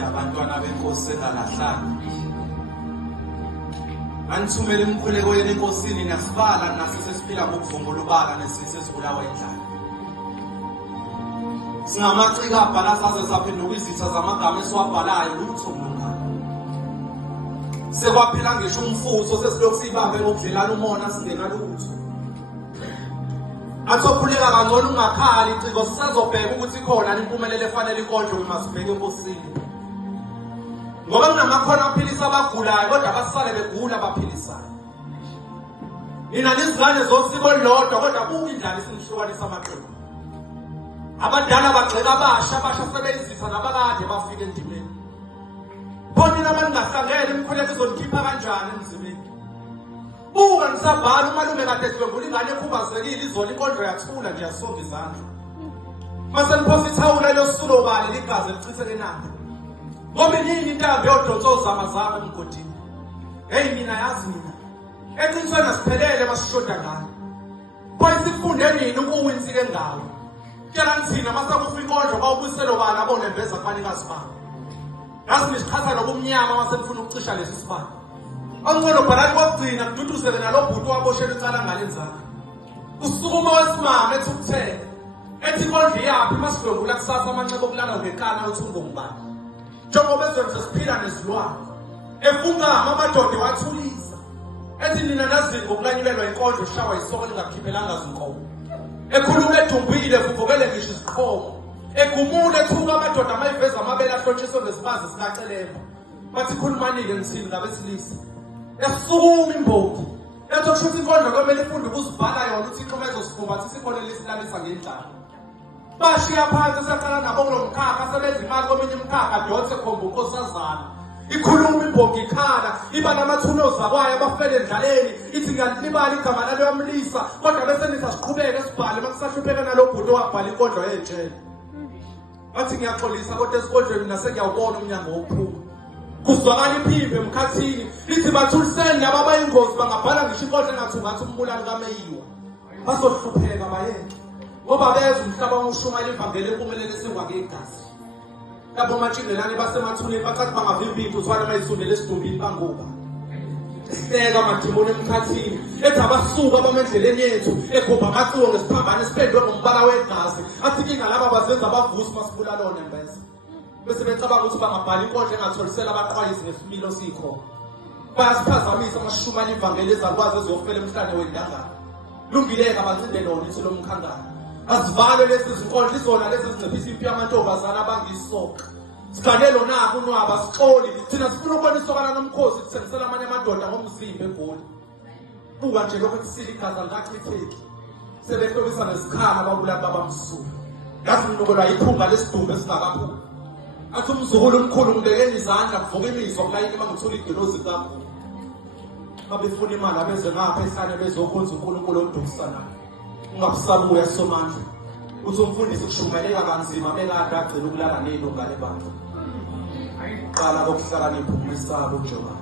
kodwa abantwana benkosi engalahlanga. Anithumele imkhuleko yenu enkosini nasibala nasesesiphila ngokuvungula ubala nesisesibulawa endlala. Singamacika abhala saze saphenduka izitha zamagama esiwabhalayo lutho mngaka. Sekwaphela ngisho umfutho sesilokhu sibambe ngokudlelana umona singena lutho. Athophuleka kangcono ungakhali iciko sisazobheka ukuthi khona impumelelo efanele ikodwa uma sibheke enkosini. Ngoba kunamakhono aphilisa abagulayo kodwa abasale begula abaphilisayo. Nina nizingane zosiko olulodwa kodwa buka indlela isinihlukanisa amaqembu. Abadala bagxeka abasha sebeyizitha nabakade bafika endimeni. Bona nina maningahlangene imkhuleko izonikhipha kanjani emzimeni. Buka nisabhala umalume kade edlwengula ingane ekhubazekile izona inkondlo yathula ngiyasonga izandla. Mase niphosa ithawula losulo bale ligazi elichitheke nabo. Ngoba yini intambo yodonso zamazama emgodini. Hey mina yazi mina. Eqinisweni asiphelele masishoda ngalo. Phoyisa ifunde nini ukuwinsike ngawo. Tshela nithina masakufa inkondlo bawubuyiselo bala abone mbeza abanikazi babo. Yazi nisichaza nobumnyama masenifuna ukucisha lesi sibani. Angcono bhalani kokugcina kududuzele nalobhuti waboshela icala ngalenzaka. Usukuma wesimame ethi ukuthela. Ethi inkondlo iyaphi masidlwengula kusasa amanxeba okulala ngekana uthi ungongubani. Njengoba ezweni sesiphila nezilwane. Efungama amadoda wathulisa. Ethi nina nazini ngokulanyulelwa inkondlo shawa isoko lingakhiphelanga zinkomo. Ekhuluma edumbile kuvukele ngisho iziqhomo. Egumule ethuka amadoda amayiveza amabele ahlotshiswe ngesibazi sikacelemba. Bathi khulumanike ngithini ngabesilisa. Esukuma imbongi. Ethi kushuthi inkondlo kwamele ifunde ukuzibhala yona ukuthi ixomezo sifuba sikhona lesilalisa ngendlala. Bashiya phansi saqala nabo kulo mkhakha sebenza imali kweminye imkhakha dotse khomba unkosazana. Ikhuluma imbongi ikhala iba namathunoza kwayo abafele endlaleni ithi ngalibali igama lalo yamlisa kodwa bese nithi asiqhubeke sibhale makusahlupheka nalobhuti owabhala inkondlo yejele. Bathi ngiyaxolisa kodwa esikodlweni nasengiyawubona umnyango wokuphuma. Kuzwakala iphimbo emkhathini lithi bathuliseni laba abayingozi bangabhala ngisho inkondlo engathungathi umbulali kaMeyiwa. Bazohlupheka bayenze. Ngoba beza umhlaba woshumayela ivangeli empumelelo esengwa ngegazi. Labo matshingelane basemathuneni bacathi bangavimba into uthwala mayisondele esidumbini bangoba. Seka madimoni emkhathini ethi abasuka abamendleleni yethu egomba amaciwo ngesiphambano esiphendwe ngombala wegazi athi inkinga laba bazenza abavusi masibulala lona mbese. Bese becabanga ukuthi bangabhala inkondlo engatholisela abaqhwayisi ngesimilo sikho. Bayasiphazamisa amashumayela ivangeli ezakwazi eziyofela emhlane wendangala. Lungileka bancinde lona ithi lo mkhangana. Azivale lezi zinkondlo izona lezi zinciphisa impi yamantombazana abangisoka. Siganelo nako unwaba sixoli thina sifuna ukubona isokana nomkhosi sithengisela amanye amadoda ngomzimba eGoli. Buka nje lokho kusile igaza ngachitheki. Sebehlobisa nesikhala babulali babamsulu. Yazi nginokolwa iphunga lesidumbu esingakaphuma. Athi umzukulu omkhulu ngibekeni izandla kuvuka imizwa kulayini mangithola igelozi kakhulu. Babefuna imali abeze ngapha ehlane bezokhonza uNkulunkulu odusanayo. Ungabusabuya somandla. Uthi umfundisi kushumayeleka kanzima bekade agcina ukulala nelunga lebandla. Qala kokuhlakanipha umesabo njengoba.